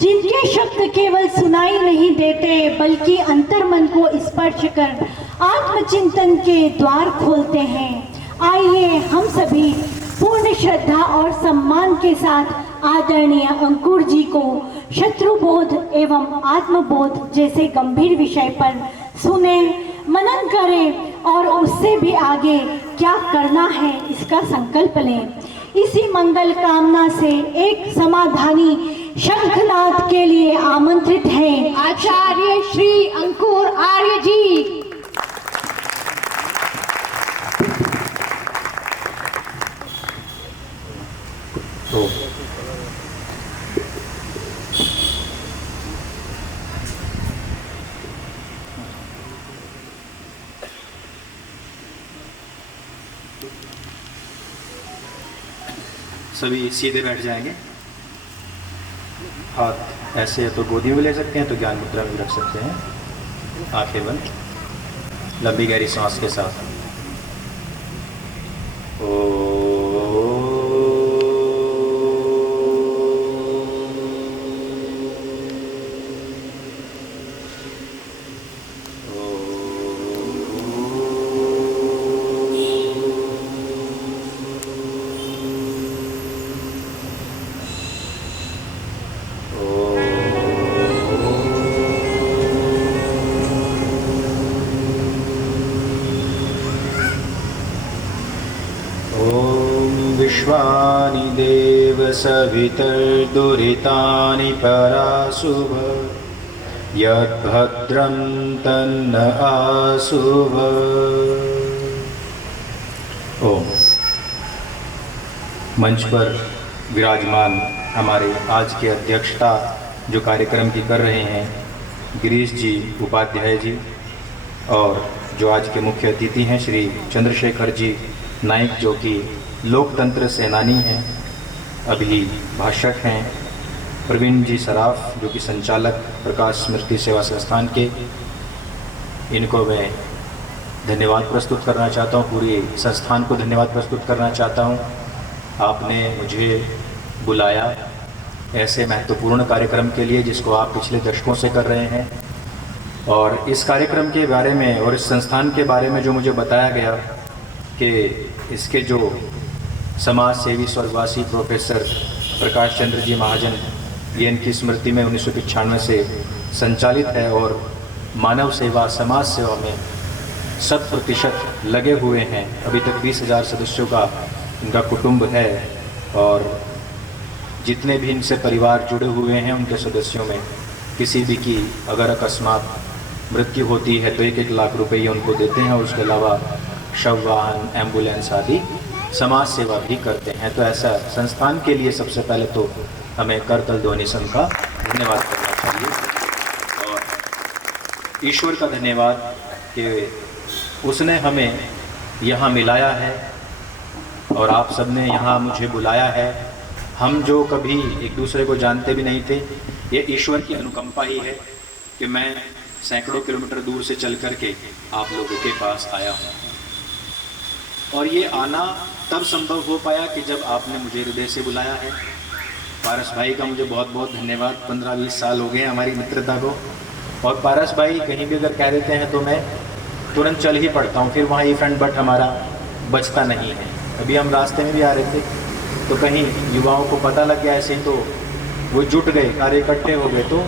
जिनके शब्द केवल सुनाई नहीं देते बल्कि अंतर्मन को स्पर्श कर आत्मचिंतन के द्वार खोलते हैं। आइए हम सभी पूर्ण श्रद्धा और सम्मान के साथ आदरणीय अंकुर जी को शत्रुबोध एवं आत्मबोध जैसे गंभीर विषय पर सुने, मनन करें और उससे भी आगे क्या करना है इसका संकल्प लें। इसी मंगल कामना से एक समाधानी शंखनाद के लिए आमंत्रित हैं आचार्य श्री अंकुर आर्य जी। तो सभी सीधे बैठ जाएंगे। हाथ ऐसे है तो गोदी में ले सकते हैं, तो ज्ञान मुद्रा में भी रख सकते हैं। आंखें बंद, लंबी गहरी सांस के साथ। विश्वानि देव सवितर्दुरितानि पराशुभ यद्भद्रं तन्न आशुभ। ओम। मंच पर विराजमान हमारे आज के अध्यक्षता जो कार्यक्रम की कर रहे हैं गिरीश जी उपाध्याय जी, और जो आज के मुख्य अतिथि हैं श्री चंद्रशेखर जी नाइक, जो कि लोकतंत्र सेनानी हैं, अभी भाषक हैं, प्रवीण जी सराफ जो कि संचालक प्रकाश स्मृति सेवा संस्थान के, इनको मैं धन्यवाद प्रस्तुत करना चाहता हूँ, पूरी संस्थान को धन्यवाद प्रस्तुत करना चाहता हूँ। आपने मुझे बुलाया ऐसे महत्वपूर्ण कार्यक्रम के लिए जिसको आप पिछले दशकों से कर रहे हैं, और इस कार्यक्रम के बारे में और इस संस्थान के बारे में जो मुझे बताया गया कि इसके जो समाज सेवी स्वर्गवासी प्रोफेसर प्रकाश चंद्र जी महाजन, ये इनकी स्मृति में 1995 से संचालित है और मानव सेवा समाज सेवा में 100% लगे हुए हैं। अभी तक 20,000 सदस्यों का इनका कुटुंब है, और जितने भी इनसे परिवार जुड़े हुए हैं उनके सदस्यों में किसी भी की अगर अकस्मात मृत्यु होती है तो 1-1 लाख रुपये ये उनको देते हैं, और उसके अलावा शव वाहन, एम्बुलेंस आदि समाज सेवा भी करते हैं। तो ऐसा संस्थान के लिए सबसे पहले तो हमें करतल ध्वनि संघ का धन्यवाद करना चाहिए, और ईश्वर का धन्यवाद कि उसने हमें यहाँ मिलाया है और आप सबने यहाँ मुझे बुलाया है। हम जो कभी एक दूसरे को जानते भी नहीं थे, ये ईश्वर की अनुकंपा ही है कि मैं सैकड़ों किलोमीटर दूर से चल कर के आप लोगों के पास आया हूँ, और ये आना तब संभव हो पाया कि जब आपने मुझे हृदय से बुलाया है। पारस भाई का मुझे बहुत बहुत धन्यवाद। 15-20 साल हो गए हमारी मित्रता को, और पारस भाई कहीं भी अगर कह देते हैं तो मैं तुरंत चल ही पड़ता हूँ, फिर वहाँ ई फ्रेंड बट हमारा बचता नहीं है। अभी हम रास्ते में भी आ रहे थे तो कहीं युवाओं को पता लग गया ऐसे ही, तो वो जुट गए, कार्य इकट्ठे हो गए, तो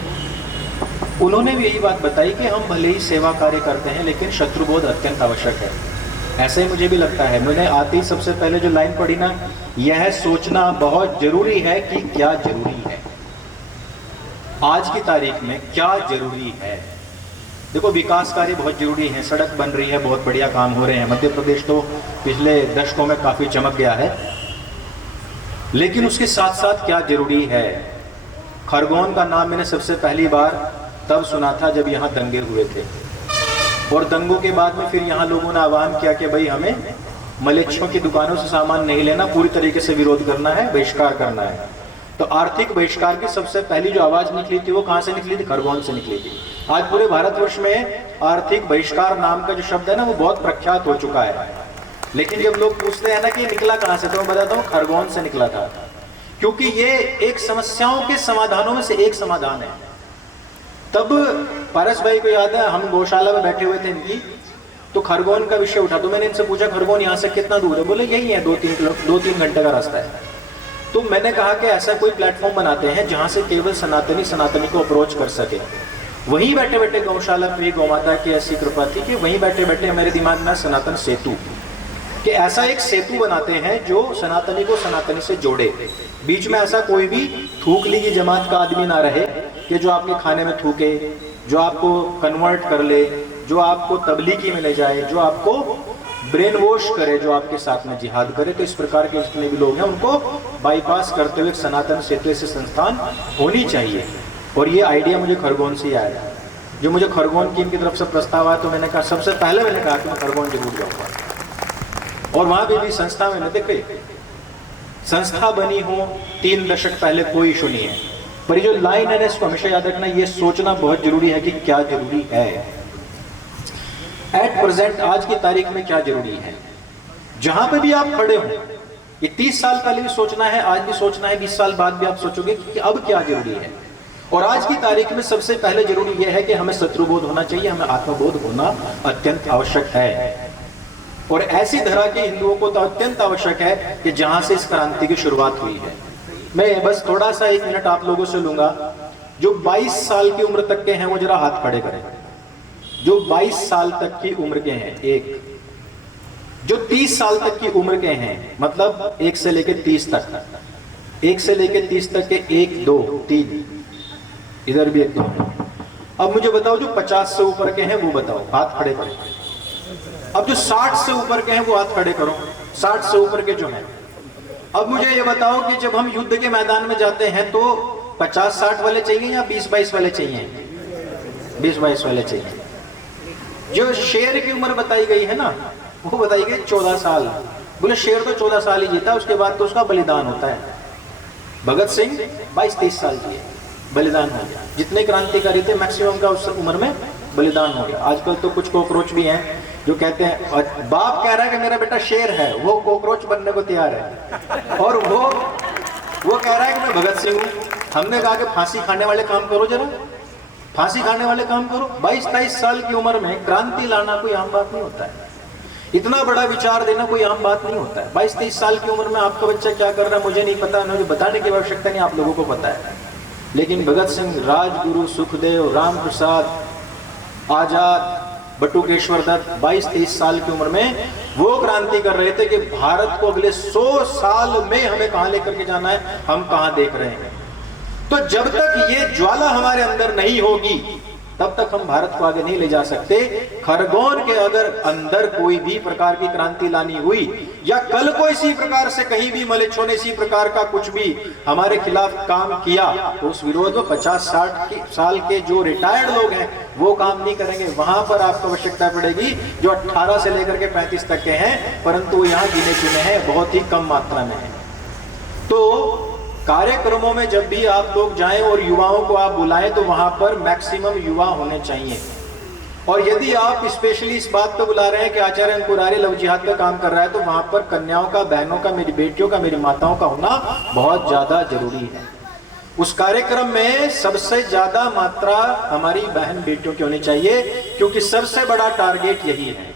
उन्होंने भी यही बात बताई कि हम भले ही सेवा कार्य करते हैं लेकिन शत्रुबोध अत्यंत आवश्यक है। ऐसे ही मुझे भी लगता है। मैंने आते ही सबसे पहले जो लाइन पढ़ी ना, यह सोचना बहुत जरूरी है कि क्या जरूरी है, आज की तारीख में क्या जरूरी है। देखो, विकास कार्य बहुत जरूरी है, सड़क बन रही है, बहुत बढ़िया काम हो रहे हैं, मध्य प्रदेश तो पिछले दशकों में काफी चमक गया है, लेकिन उसके साथ साथ क्या जरूरी है। खरगोन का नाम मैंने सबसे पहली बार तब सुना था जब यहाँ दंगे हुए थे, और दंगों के बाद में फिर यहाँ लोगों ने आह्वान किया कि भाई हमें मलेच्छों की दुकानों से सामान नहीं लेना, पूरी तरीके से विरोध करना है, बहिष्कार करना है। तो आर्थिक बहिष्कार की सबसे पहली जो आवाज निकली थी वो कहाँ से निकली थी? खरगोन से निकली थी। आज पूरे भारतवर्ष में आर्थिक बहिष्कार नाम का जो शब्द है ना, वो बहुत प्रख्यात हो चुका है, लेकिन जब लोग पूछते हैं ना कि निकला कहाँ से, तो मैं बताता हूँ खरगोन से निकला था। क्योंकि ये एक समस्याओं के समाधानों में से एक समाधान है। तब पारस भाई को याद है, हम गौशाला में बैठे हुए थे इनकी, तो खरगोन का विषय उठा। तो मैंने इनसे पूछा खरगोन यहाँ से कितना दूर है? बोले यही है, 2-3 घंटे का रास्ता है। तो मैंने कहा कि ऐसा कोई प्लेटफॉर्म बनाते हैं जहाँ से केवल सनातनी को अप्रोच कर सके। वहीं बैठे बैठे गौशाला पे गौ माता की ऐसी कृपा थी कि वहीं बैठे बैठे मेरे दिमाग में सनातन सेतु, कि ऐसा एक सेतु बनाते हैं जो सनातनी को सनातनी से जोड़े। बीच में ऐसा कोई भी थूकली की जमात का आदमी ना रहे कि जो आपके खाने में थूके, जो आपको कन्वर्ट कर ले, जो आपको तबलीगी में ले जाए, जो आपको ब्रेन वॉश करे, जो आपके साथ में जिहाद करे। तो इस प्रकार के जितने भी लोग हैं उनको बाईपास करते हुए सनातन सेतु से संस्थान होनी चाहिए। और ये आइडिया मुझे खरगोन से आया। जो मुझे खरगोन की इनकी तरफ से प्रस्ताव आया तो मैंने कहा, सबसे पहले मैंने कहा कि मैं खरगोन जरूर जाऊँगा। और वहाँ भी संस्था मैंने देखी, संस्था बनी हो 3 दशक पहले कोई इशू नहीं है, पर ये जो लाइन है इसको हमेशा याद रखना, ये सोचना बहुत जरूरी है कि क्या जरूरी है एट प्रेजेंट, आज की तारीख में क्या जरूरी है। जहां पे भी आप खड़े हो, ये 30 साल पहले भी सोचना है, आज भी सोचना है, 20 साल बाद भी आप सोचोगे कि अब क्या जरूरी है। और आज की तारीख में सबसे पहले जरूरी यह है कि हमें शत्रुबोध होना चाहिए, हमें आत्मबोध होना अत्यंत आवश्यक है। और ऐसी धरा के हिंदुओं को तो अत्यंत आवश्यक है कि जहां से इस क्रांति की शुरुआत हुई है। मैं बस थोड़ा सा 1 मिनट आप लोगों से लूंगा। जो 22 साल की उम्र तक के हैं वो जरा हाथ खड़े करें। जो 22 साल तक की उम्र के हैं, एक। जो 30 साल तक की उम्र के हैं, मतलब 1 से लेकर 30 तक, 1 से लेकर 30 तक के 1 2 3, इधर भी 1 2। अब मुझे बताओ जो 50 से ऊपर के हैं वो बताओ, हाथ खड़े करो। अब जो 60 से ऊपर के हैं वो हाथ खड़े करो, 60 से ऊपर के जो हैं। अब मुझे ये बताओ कि जब हम युद्ध के मैदान में जाते हैं तो 50-60 वाले चाहिए या 20-22 वाले चाहिए? 20-22 वाले चाहिए। जो शेर की उम्र बताई गई है ना, वो बताई गई 14 साल। बोले शेर तो 14 साल ही जीता, उसके बाद तो उसका बलिदान होता है। भगत सिंह 22-23 साल के बलिदान हो गया। जितने क्रांतिकारी थे मैक्सिमम का उस उम्र में बलिदान हो गया। आजकल तो कुछ कॉकरोच भी हैं जो कहते हैं, और बाप कह रहा है कि मेरा बेटा शेर है, वो कॉकरोच बनने को तैयार है, और वो कह रहा है कि मैं भगत सिंह हूँ। हमने कहा कि फांसी खाने वाले काम करो, जरा फांसी खाने वाले काम करो। 22-23 साल की उम्र में क्रांति लाना कोई आम बात नहीं होता है, इतना बड़ा विचार देना कोई आम बात नहीं होता है। 22-23 साल की उम्र में आपका बच्चा क्या कर रहा है मुझे नहीं पता, मुझे बताने की आवश्यकता नहीं, आप लोगों को पता है। लेकिन भगत सिंह, राजगुरु, सुखदेव, राम प्रसाद, आजाद, बटुकेश्वर दत्त 22-23 साल की उम्र में वो क्रांति कर रहे थे कि भारत को अगले 100 साल में हमें कहां लेकर के जाना है, हम कहां देख रहे हैं। तो जब तक ये ज्वाला हमारे अंदर नहीं होगी तब तक हम भारत को आगे नहीं ले जा सकते। खरगोन के अगर अंदर कोई भी प्रकार की क्रांति लानी हुई, या कल को इसी प्रकार से कहीं भी मलेच्छों ने इसी प्रकार का कुछ भी हमारे खिलाफ काम किया, तो उस विरोध में 50-60 साल के जो रिटायर्ड लोग हैं वो काम नहीं करेंगे। वहां पर आपको आवश्यकता पड़ेगी जो 18 से लेकर के 35 तक के हैं, परंतु वो यहाँ गिने चुने हैं, बहुत ही कम मात्रा में है। तो कार्यक्रमों में जब भी आप लोग जाएं और युवाओं को आप बुलाएं तो वहां पर मैक्सिमम युवा होने चाहिए। और यदि आप स्पेशली इस बात पे बुला रहे हैं कि आचार्य अंकुर आर्य लव जिहाद का काम कर रहा है, तो वहां पर कन्याओं का, बहनों का, मेरी बेटियों का, मेरी माताओं का होना बहुत ज्यादा जरूरी है। उस कार्यक्रम में सबसे ज्यादा मात्रा हमारी बहन बेटियों की होनी चाहिए, क्योंकि सबसे बड़ा टारगेट यही है।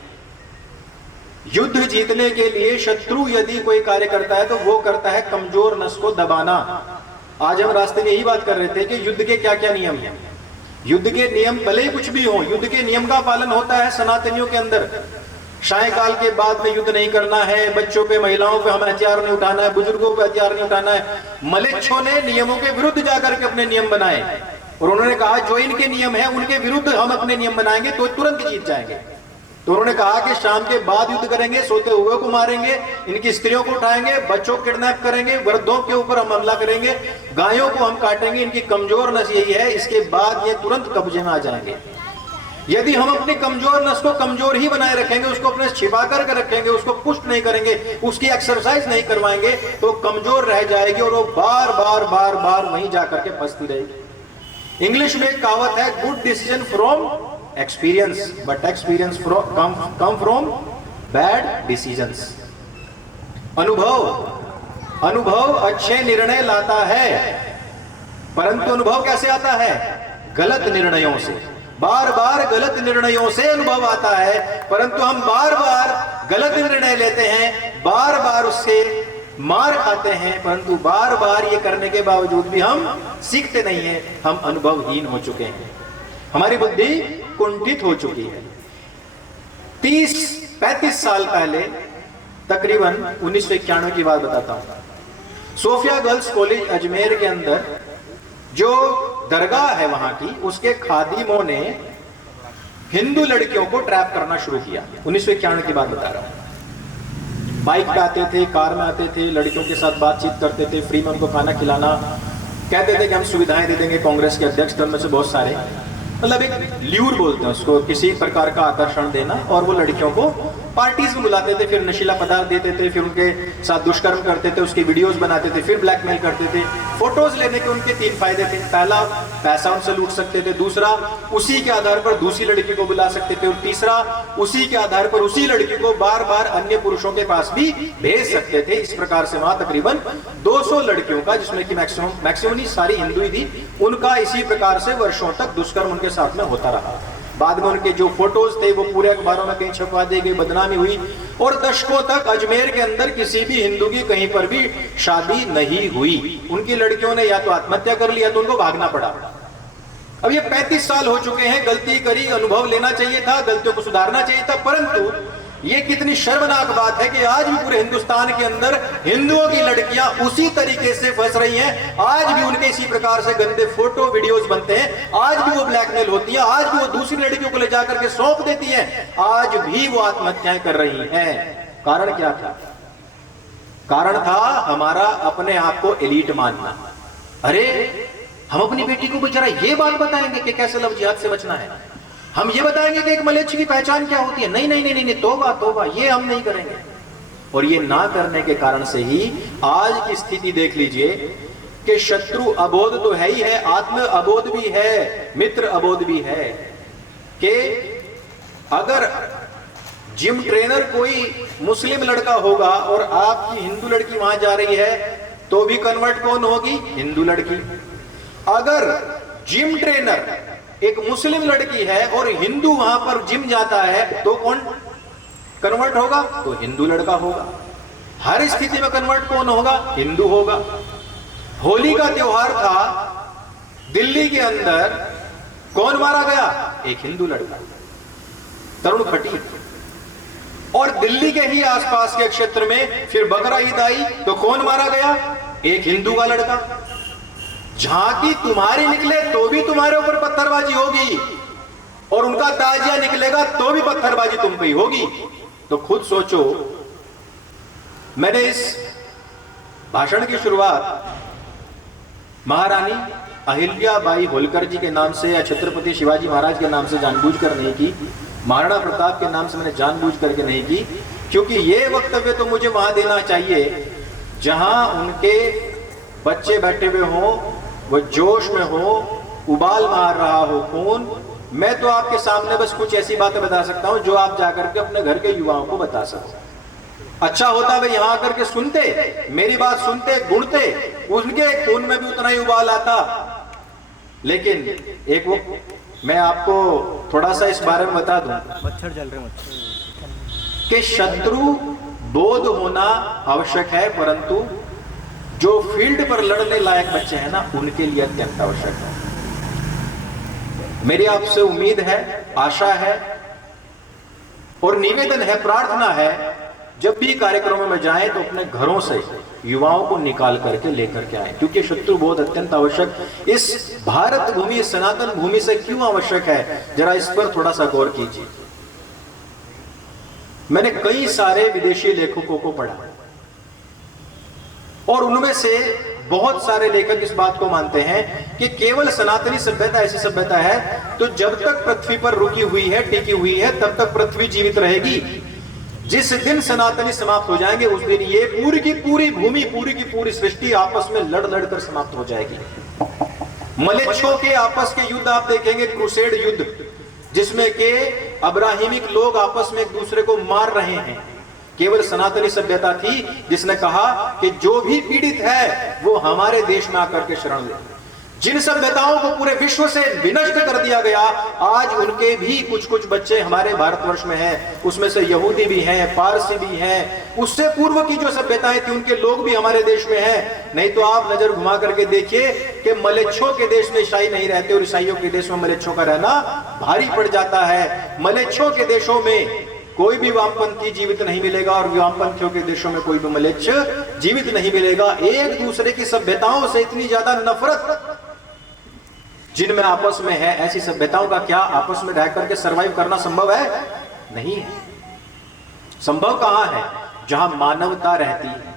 युद्ध जीतने के लिए शत्रु यदि कोई कार्य करता है तो वो करता है कमजोर नस को दबाना। आज हम रास्ते में यही बात कर रहे थे कि युद्ध के क्या क्या नियम हैं। युद्ध के नियम भले ही कुछ भी हो, युद्ध के नियम का पालन होता है सनातनियों के अंदर। सायकाल के बाद में युद्ध नहीं करना है, बच्चों पे, महिलाओं पे हमें हथियार नहीं उठाना है, बुजुर्गों पे हथियार नहीं उठाना है। मलेच्छों ने नियमों के विरुद्ध जाकर के अपने नियम बनाए और उन्होंने कहा जो इनके नियम है उनके विरुद्ध हम अपने नियम बनाएंगे तो तुरंत जीत जाएंगे। तो उन्होंने कहा कि शाम के बाद युद्ध करेंगे, सोते हुए को मारेंगे, इनकी स्त्रियों को उठाएंगे, बच्चों को किडनैप करेंगे, वृद्धों के ऊपर हम हमला करेंगे, गायों को हम काटेंगे, इनकी कमजोर नस यही है, इसके बाद ये तुरंत कब्जे में आ जाएंगे। यदि हम अपनी कमजोर नस को कमजोर ही बनाए रखेंगे, उसको अपने छिपा करके रखेंगे, उसको पुष्ट नहीं करेंगे, उसकी एक्सरसाइज नहीं करवाएंगे, तो कमजोर रह जाएगी और वो बार बार बार बार वहीं जाकर के फंसती रहेगी। इंग्लिश में एक कहावत है, good decision from experience but experience come from bad decisions। अनुभव अच्छे निर्णय लाता है, परंतु अनुभव कैसे आता है? गलत निर्णयों से। बार बार गलत निर्णयों से अनुभव आता है, परंतु हम बार बार गलत निर्णय लेते हैं, बार बार उससे मार खाते हैं, परंतु बार बार ये करने के बावजूद भी हम सीखते नहीं हैं। हम अनुभवहीन हो चुके हैं, हमारी बुद्धि कुंठित हो चुकी है। 30-35 साल पहले, तकरीबन 1991 की बात बताता हूं, सोफिया गर्ल्स कॉलेज अजमेर के अंदर जो दरगाह है वहां की, उसके खादिमों ने हिंदू लड़कियों को ट्रैप करना शुरू किया। 1991 की बात बता रहा हूं। बाइक पे आते थे, कार में आते थे, लड़कियों के साथ बातचीत करते थे, फ्री में उनको खाना खिलाना, कहते थे कि हम सुविधाएं दे देंगे। कांग्रेस के अध्यक्ष में से बहुत सारे, मतलब एक ल्यूर बोलते हैं उसको, किसी प्रकार का आकर्षण देना, और वो लड़कियों को पार्टीज में बुलाते थे, फिर नशीला पदार्थ देते थे, फिर उनके साथ दुष्कर्म करते थे, उसकी वीडियोस बनाते थे, फिर ब्लैकमेल करते थे। फोटोज लेने के उनके 3 फायदे थे। पहला, पैसा उनसे लूट सकते थे। दूसरा, उसी के आधार पर दूसरी लड़की को बुला सकते थे। और तीसरा, उसी के आधार पर उसी लड़की को बार बार अन्य पुरुषों के पास भी भेज सकते थे। इस प्रकार से वहां तकरीबन 200 लड़कियों का, जिसमें कि मैक्सिमम नहीं, सारी हिंदू ही थी, उनका इसी प्रकार से वर्षों तक दुष्कर्म उनके साथ में होता रहा। बाद में उनके जो फोटोज थे वो पूरे अखबारों में कहीं छपवा दी गई, बदनामी हुई, और दशकों तक अजमेर के अंदर किसी भी हिंदू की कहीं पर भी शादी नहीं हुई। उनकी लड़कियों ने या तो आत्महत्या कर लिया, तो उनको भागना पड़ा। अब ये 35 साल हो चुके हैं, गलती करी, अनुभव लेना चाहिए था, गलतियों को सुधारना चाहिए था, परंतु ये कितनी शर्मनाक बात है कि आज भी पूरे हिंदुस्तान के अंदर हिंदुओं की लड़कियां उसी तरीके से फंस रही हैं। आज भी उनके इसी प्रकार से गंदे फोटो वीडियोस बनते हैं, आज भी वो ब्लैकमेल होती है, आज भी वो दूसरी लड़कियों को ले जाकर के सौंप देती है, आज भी वो आत्महत्याएं कर रही हैं। कारण क्या था? कारण था हमारा अपने आप को एलीट मानना। अरे, हम अपनी बेटी को जरा ये बात बताएंगे कि कैसे लव जिहाद से बचना है, हम ये बताएंगे कि एक मलेच्छ की पहचान क्या होती है। नहीं नहीं नहीं नहीं, तौबा तौबा, ये हम नहीं करेंगे। और ये ना करने के कारण से ही आज की स्थिति देख लीजिए कि शत्रु अबोध तो है ही है, आत्म अबोध भी है, मित्र अबोध भी है। कि अगर जिम ट्रेनर कोई मुस्लिम लड़का होगा और आपकी हिंदू लड़की वहां जा रही है, तो भी कन्वर्ट कौन होगी? हिंदू लड़की। अगर जिम ट्रेनर एक मुस्लिम लड़की है और हिंदू वहां पर जिम जाता है, तो कौन कन्वर्ट होगा? तो हिंदू लड़का होगा। हर स्थिति में कन्वर्ट कौन होगा? हिंदू होगा। होली का त्योहार था, दिल्ली के अंदर कौन मारा गया? एक हिंदू लड़का, तरुण खटीक। और दिल्ली के ही आसपास के क्षेत्र में फिर बकरा ईद आई, तो कौन मारा गया? एक हिंदू का लड़का। झांकी तुम्हारी निकले तो भी तुम्हारे ऊपर पत्थरबाजी होगी, और उनका ताजिया निकलेगा तो भी पत्थरबाजी तुम पे ही होगी। तो खुद सोचो, मैंने इस भाषण की शुरुआत महारानी अहिल्याबाई होलकर जी के नाम से या छत्रपति शिवाजी महाराज के नाम से जानबूझकर नहीं की, महाराणा प्रताप के नाम से मैंने जानबूझ करके नहीं की, क्योंकि ये वक्तव्य तो मुझे वहां देना चाहिए जहां उनके बच्चे बैठे हुए हों, वो जोश में हो, उबाल मार रहा हो खून। मैं तो आपके सामने बस कुछ ऐसी बातें बता सकता हूं जो आप जाकर के अपने घर के युवाओं को बता सको। अच्छा होता वे यहां आकर के सुनते, मेरी बात सुनते, गुणते, उनके खून में भी उतना ही उबाल आता। लेकिन एक वो मैं आपको थोड़ा सा इस बारे में बता दूं, मच्छर जल रहे मच्छर, कि शत्रु बोध होना आवश्यक है, परंतु जो फील्ड पर लड़ने लायक बच्चे हैं ना, उनके लिए अत्यंत आवश्यक है। मेरी आपसे उम्मीद है, आशा है और निवेदन है, प्रार्थना है, जब भी कार्यक्रमों में जाएं तो अपने घरों से युवाओं को निकाल करके लेकर के आए, क्योंकि शत्रु बोध अत्यंत आवश्यक इस भारत भूमि, सनातन भूमि से क्यों आवश्यक है, जरा इस पर थोड़ा सा गौर कीजिए। मैंने कई सारे विदेशी लेखकों को पढ़ा और उनमें से बहुत सारे लेखक इस बात को मानते हैं कि केवल सनातनी सभ्यता ऐसी सभ्यता है तो जब तक पृथ्वी पर रुकी हुई है, टिकी हुई है, तब तक पृथ्वी जीवित रहेगी। जिस दिन सनातनी समाप्त हो जाएंगे उस दिन ये पूरी की पूरी भूमि, पूरी की पूरी सृष्टि आपस में लड़ लड़ कर समाप्त हो जाएगी। मलेच्छों के आपस के युद्ध आप देखेंगे, क्रूसेड युद्ध, जिसमें के अब्राहिमिक लोग आपस में एक दूसरे को मार रहे हैं, केवल सनातनी सभ्यता थी जिसने कहा कि जो भी पीड़ित है वो हमारे देश में आकर के शरण ले। जिन सभ्यताओं को पूरे विश्व से विनष्ट कर दिया गया, आज उनके भी कुछ कुछ बच्चे हमारे भारतवर्ष में हैं। उसमें से यहूदी भी हैं, पारसी भी हैं, उससे पूर्व की जो सभ्यताएं थी उनके लोग भी हमारे देश में हैं। नहीं तो आप नजर घुमा करके देखिए कि मलेच्छों के देश में ईसाई नहीं रहते और ईसाइयों के देश में मलेच्छों का रहना भारी पड़ जाता है। मलेच्छों के देशों में कोई भी वामपंथी जीवित नहीं मिलेगा और वामपंथियों के देशों में कोई भी मलेच्छ जीवित नहीं मिलेगा। एक दूसरे की सभ्यताओं से इतनी ज्यादा नफरत जिनमें आपस में है, ऐसी सभ्यताओं का क्या आपस में रह करके सरवाइव करना संभव है? नहीं है। संभव कहां है? जहां मानवता रहती है।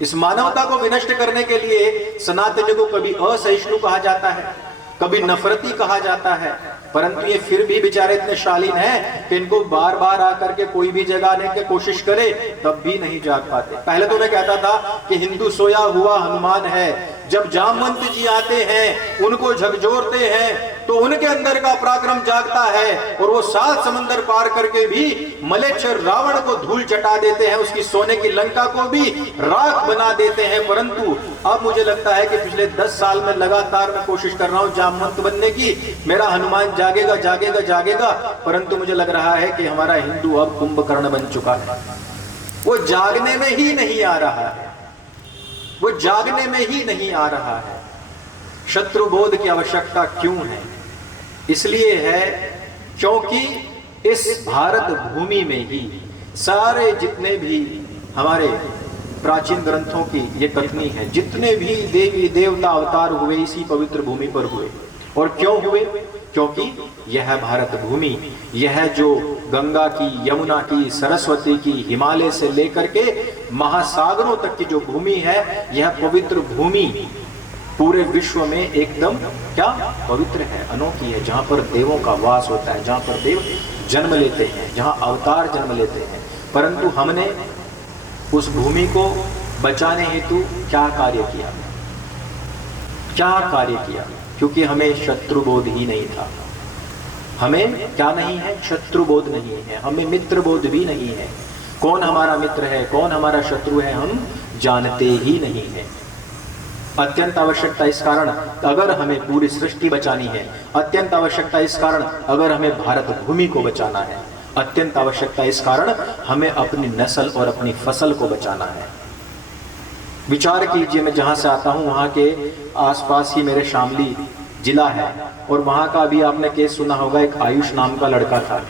इस मानवता को विनष्ट करने के लिए सनातनियों को कभी असहिष्णु कहा जाता है, कभी नफरती कहा जाता है, परंतु ये फिर भी बेचारे इतने शालीन हैं कि इनको बार बार आकर के कोई भी जगाने की कोशिश करे तब भी नहीं जाग पाते। पहले तो मैं कहता था कि हिंदू सोया हुआ हनुमान है। जब जामवंत जी आते हैं, उनको झकझोरते हैं, तो उनके अंदर का पराक्रम जागता है और वो 7 समंदर पार करके भी मलेच्छ रावण को धूल चटा देते हैं, उसकी सोने की लंका को भी राख बना देते हैं। परंतु अब मुझे लगता है कि पिछले 10 साल में लगातार मैं कोशिश कर रहा हूं जामवंत बनने की, मेरा हनुमान जागेगा जागेगा जागेगा, परंतु मुझे लग रहा है कि हमारा हिंदू अब कुंभकर्ण बन चुका है। वो जागने में ही नहीं आ रहा है, वो जागने में ही नहीं आ रहा है। शत्रुबोध की आवश्यकता क्यों है? इसलिए है क्योंकि इस भारत भूमि में ही सारे जितने भी हमारे प्राचीन ग्रंथों की ये कथनी है, जितने भी देवी देवता अवतार हुए इसी पवित्र भूमि पर हुए। और क्यों हुए? क्योंकि यह भारत भूमि, यह जो गंगा की, यमुना की, सरस्वती की, हिमालय से लेकर के महासागरों तक की जो भूमि है, यह पवित्र भूमि पूरे विश्व में एकदम क्या पवित्र है, अनोखी है, जहां पर देवों का वास होता है, जहां पर देव जन्म लेते हैं, जहां अवतार जन्म लेते हैं। परंतु हमने उस भूमि को बचाने हेतु क्या कार्य किया? क्या कार्य किया? क्योंकि हमें शत्रुबोध ही नहीं था। हमें क्या नहीं है? शत्रुबोध नहीं है, हमें मित्रबोध भी नहीं है। कौन हमारा मित्र है, कौन हमारा शत्रु है, हम जानते ही नहीं है। अत्यंत आवश्यकता इस कारण अगर हमें पूरी सृष्टि बचानी है, अत्यंत आवश्यकता इस कारण अगर हमें भारत भूमि को बचाना है, अत्यंत आवश्यकता इस कारण हमें अपनी नस्ल और अपनी फसल को बचाना है। विचार कीजिए, मैं जहां से आता हूं वहां के आसपास ही मेरे शामली जिला है और वहां का अभी आपने केस सुना होगा, एक आयुष नाम का लड़का था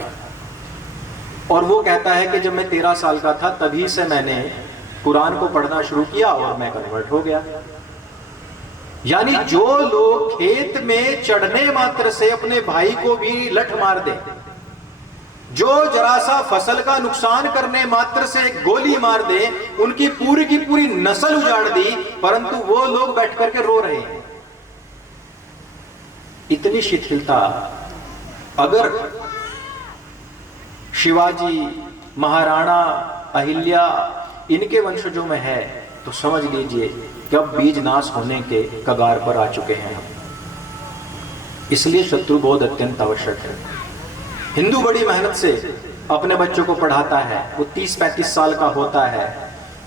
और वो कहता है कि जब मैं 13 साल का था तभी से मैंने कुरान को पढ़ना शुरू किया और मैं कन्वर्ट हो गया। यानी जो लोग खेत में चढ़ने मात्र से अपने भाई को भी लठ मार दे, जो जरा सा फसल का नुकसान करने मात्र से एक गोली मार दे, उनकी पूरी की पूरी नस्ल उजाड़ दी, परंतु वो लोग बैठ करके रो रहे हैं। इतनी शिथिलता अगर शिवाजी, महाराणा अहिल्या, इनके वंशजों में है तो समझ लीजिए कि अब बीज नाश होने के कगार पर आ चुके हैं हम। इसलिए शत्रुबोध अत्यंत आवश्यक है। हिंदू बड़ी मेहनत से अपने बच्चों को पढ़ाता है, वो 30-35 साल का होता है,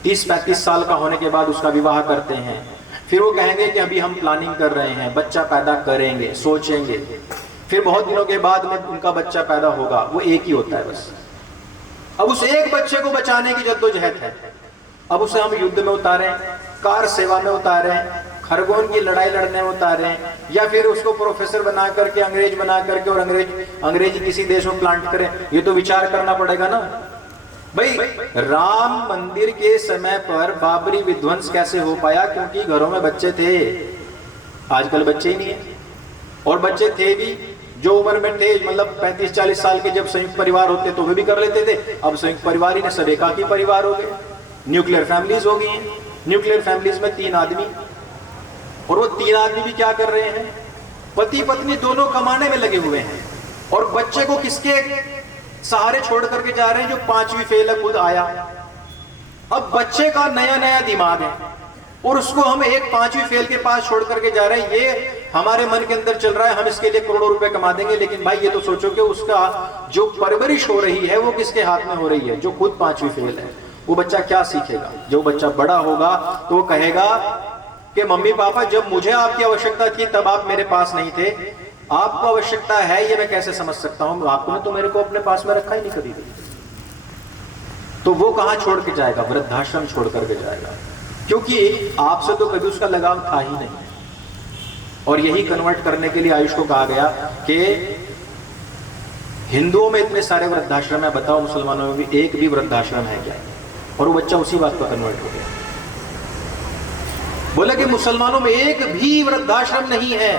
30-35 साल का होने के बाद उसका विवाह करते हैं, फिर वो कहेंगे कि अभी हम प्लानिंग कर रहे हैं, बच्चा पैदा करेंगे, सोचेंगे, फिर बहुत दिनों के बाद में उनका बच्चा पैदा होगा, वो एक ही होता है बस। अब उस एक बच्चे को बचाने की जद्दोजहद है। अब उसे हम युद्ध में उतारें, कार सेवा में उतारें, खरगोन की लड़ाई लड़ने में उतारें, या फिर उसको प्रोफेसर बना करके, अंग्रेज बना करके और अंग्रेजी किसी देश में प्लांट करें, ये तो विचार करना पड़ेगा ना भाई। राम मंदिर के समय पर बाबरी विध्वंस कैसे हो पाया? क्योंकि घरों में बच्चे थे। आजकल बच्चे ही नहीं है, और बच्चे थे भी जो उम्र में थे, मतलब 35-40 साल के, जब संयुक्त परिवार होते तो वे भी कर लेते थे। अब संयुक्त परिवार ही ने सब एकाकी परिवार हो गए, न्यूक्लियर फैमिलीज हो गई हैं। न्यूक्लियर फैमिलीज में 3 आदमी, और वो 3 आदमी भी क्या कर रहे हैं? पति पत्नी दोनों कमाने में लगे हुए हैं, और बच्चे को किसके सहारे छोड़ करके जा रहे हैं? जो 5वीं फेल है, खुद आया। अब बच्चे का नया नया दिमाग है और उसको हम एक 5वीं फेल के पास छोड़ करके जा रहे हैं। ये हमारे मन के अंदर चल रहा है, हम इसके लिए करोड़ों रुपए कमा देंगे, लेकिन भाई ये तो सोचो कि उसका जो परवरिश हो रही है वो किसके हाथ में हो रही है? जो खुद 5वीं फेल है। वो बच्चा क्या सीखेगा? जो बच्चा बड़ा होगा तो वो कहेगा कि मम्मी पापा जब मुझे आपकी आवश्यकता थी तब आप मेरे पास नहीं थे, आपको आवश्यकता है ये मैं कैसे समझ सकता हूं, आपने तो मेरे को अपने पास में रखा ही नहीं कभी। तो वो कहां छोड़ के जाएगा? वृद्धाश्रम छोड़ करके जाएगा, क्योंकि आपसे तो कभी उसका लगाव था ही नहीं। और यही कन्वर्ट करने के लिए आयुष को कहा गया कि हिंदुओं में इतने सारे वृद्धाश्रम है, बताओ मुसलमानों में भी एक भी वृद्धाश्रम है क्या? और वो बच्चा उसी बात पर कन्वर्ट हो गया, बोला कि मुसलमानों में एक भी वृद्धाश्रम नहीं है,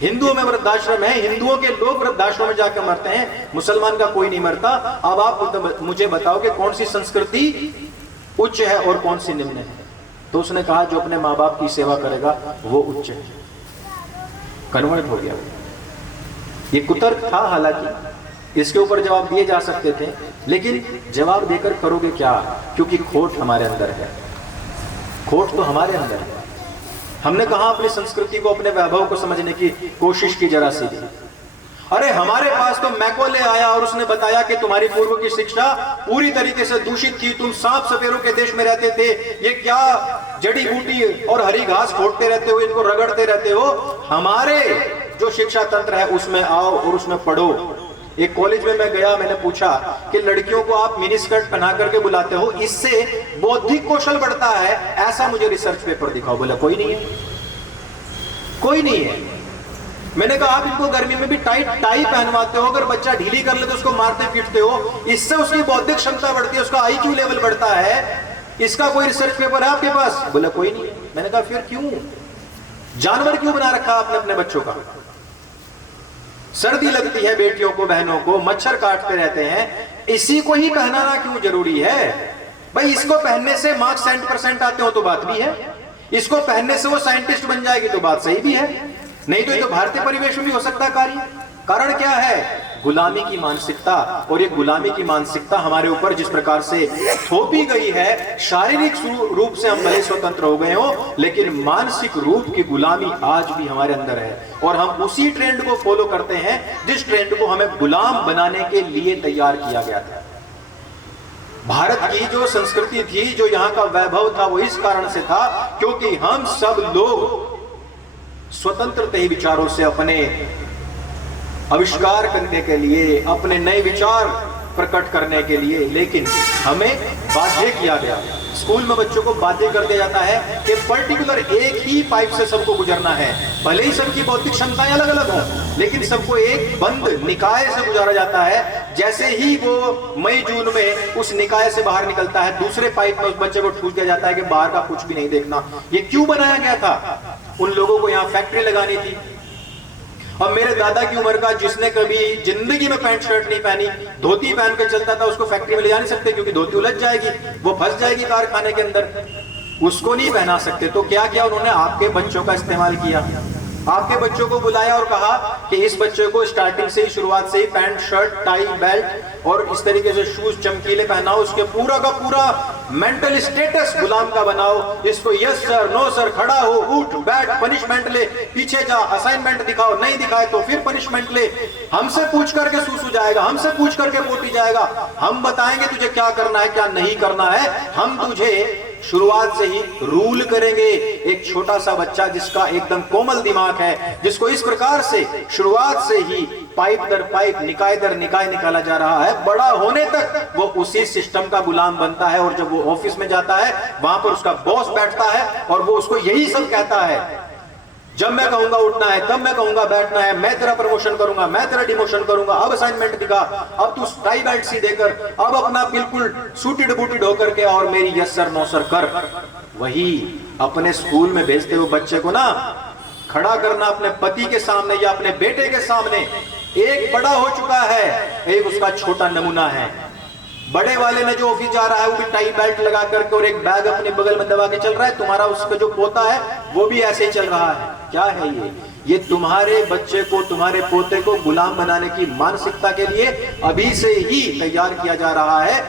हिंदुओं में वृद्धाश्रम है, हिंदुओं के लोग वृद्धाश्रम में जाकर मरते हैं, मुसलमान का कोई नहीं मरता। अब आप मुझे बताओ कि कौन सी संस्कृति उच्च है और कौन सी निम्न है? तो उसने कहा जो अपने माँ बाप की सेवा करेगा वो उच्च है। कन्वर्ट हो गया। ये कुतर्क था, हालांकि इसके ऊपर जवाब दिए जा सकते थे, लेकिन जवाब देकर करोगे क्या? क्योंकि खोट हमारे अंदर है, खोट तो हमारे अंदर है। हमने कहा अपनी संस्कृति को, अपने वैभव को समझने की कोशिश की जरा सी भी। अरे हमारे पास तो मैकोले आया और उसने बताया कि तुम्हारी पूर्व की शिक्षा पूरी तरीके से दूषित थी, तुम सांप सपेरों के देश में रहते थे, ये क्या जड़ी बूटी और हरी घास खोटते रहते हो, इनको रगड़ते रहते हो। हमारे जो शिक्षा तंत्र है उसमें आओ और उसमें पढ़ो। एक कॉलेज में मैं गया, मैंने पूछा कि लड़कियों को आप मिनी स्कर्ट पहना करके बुलाते हो, इससे बौद्धिक कौशल बढ़ता है, ऐसा मुझे रिसर्च पेपर दिखाओ। बोला कोई नहीं है, कोई नहीं है। मैंने कहा आप इनको गर्मी में भी टाई पहनवाते हो, अगर बच्चा ढीली कर ले तो उसको मारते पीटते हो, इससे उसकी बौद्धिक क्षमता बढ़ती है, उसका IQ लेवल बढ़ता है, इसका कोई रिसर्च पेपर है आपके पास? बोला कोई नहीं। मैंने कहा फिर क्यों, जानवर क्यों बना रखा आपने अपने बच्चों का? सर्दी लगती है बेटियों को, बहनों को, मच्छर काटते रहते हैं, इसी को ही पहनाना क्यों जरूरी है? भाई इसको पहनने से मार्क्स 100% आते हो तो बात भी है, इसको पहनने से वो साइंटिस्ट बन जाएगी तो बात सही भी है, नहीं तो ये तो भारतीय परिवेश में भी हो सकता कार्य। कारण क्या है? गुलामी की मानसिकता। और ये गुलामी की मानसिकता हमारे ऊपर जिस प्रकार से थोपी गई है, शारीरिक रूप से हम भले स्वतंत्र हो गए हो, लेकिन मानसिक रूप की गुलामी आज भी हमारे अंदर है। और हम उसी ट्रेंड को फॉलो करते हैं जिस ट्रेंड को हमें गुलाम बनाने के लिए तैयार किया गया था। भारत की जो संस्कृति थी, जो यहाँ का वैभव था, वो इस कारण से था क्योंकि हम सब लोग स्वतंत्र थे विचारों से अपने आविष्कार करने के लिए, अपने नए विचार प्रकट करने के लिए, लेकिन हमें बाध्य किया गया। स्कूल में बच्चों को बाध्य कर दिया जाता है कि पर्टिकुलर एक ही पाइप से सबको गुजरना है, भले ही सबकी बौद्धिक क्षमताएं अलग अलग हों, लेकिन सबको एक बंद निकाय से गुजारा जाता है। जैसे ही वो मई जून में उस निकाय से बाहर निकलता है, दूसरे पाइप में उस बच्चे को ठूस दिया जाता है कि बाहर का कुछ भी नहीं देखना। ये क्यों बनाया गया था? उन लोगों को यहाँ फैक्ट्री लगानी थी। अब मेरे दादा की उम्र का जिसने कभी जिंदगी में पैंट शर्ट नहीं पहनी, धोती पहन कर चलता था, उसको फैक्ट्री में ले जा नहीं सकते क्योंकि धोती उलझ जाएगी, वो फंस जाएगी कारखाने के अंदर, उसको नहीं पहना सकते। तो क्या किया उन्होंने? आपके बच्चों का इस्तेमाल किया, आपके बच्चों को बुलाया और कहा कि इस बच्चे को स्टार्टिंग से ही, शुरुआत से ही पैंट शर्ट टाई बेल्ट और इस तरीके से शूज चमकीले पहनाओ, उसके पूरा का पूरा मेंटल स्टेटस गुलाम का बनाओ, इसको यस सर नो सर, खड़ा हो, उठ बैठ, पनिशमेंट ले, पीछे जा, असाइनमेंट दिखाओ, नहीं दिखाए तो फिर पनिशमेंट ले, हमसे पूछ करके सूसू जाएगा, हमसे पूछ करके पोटी जाएगा, हम बताएंगे तुझे क्या करना है क्या नहीं करना है, हम तुझे शुरुआत से ही रूल करेंगे। एक छोटा सा बच्चा जिसका एकदम कोमल दिमाग है, जिसको इस प्रकार से शुरुआत से ही पाइप दर पाइप, निकाय दर निकाय निकाला जा रहा है, बड़ा होने तक वो उसी सिस्टम का गुलाम बनता है। और जब वो ऑफिस में जाता है, वहां पर उसका बॉस बैठता है और वो उसको यही सब कहता है, जब मैं कहूंगा उठना है, तब मैं कहूंगा बैठना है, मैं तेरा प्रमोशन करूंगा, मैं तेरा डिमोशन करूंगा, अब असाइनमेंट दिखा, अब तू टाई बेल्ट सी देकर, अब अपना बिल्कुल सूटेड बूटेड होकर के और मेरी यस सर नो सर कर। वही अपने स्कूल में भेजते हुए बच्चे को ना खड़ा करना अपने पति के सामने या अपने बेटे के सामने। एक बड़ा हो चुका है, एक उसका छोटा नमूना है। बड़े वाले ने जो ऑफिस जा रहा है वो भी टाई बेल्ट लगा करके और एक बैग अपने बगल में दबा के चल रहा है, तुम्हारा उसका जो पोता है वो भी ऐसे ही चल रहा है। क्या है ये तुम्हारे बच्चे को, तुम्हारे पोते को गुलाम बनाने की मानसिकता के लिए अभी से ही तैयार किया जा रहा है।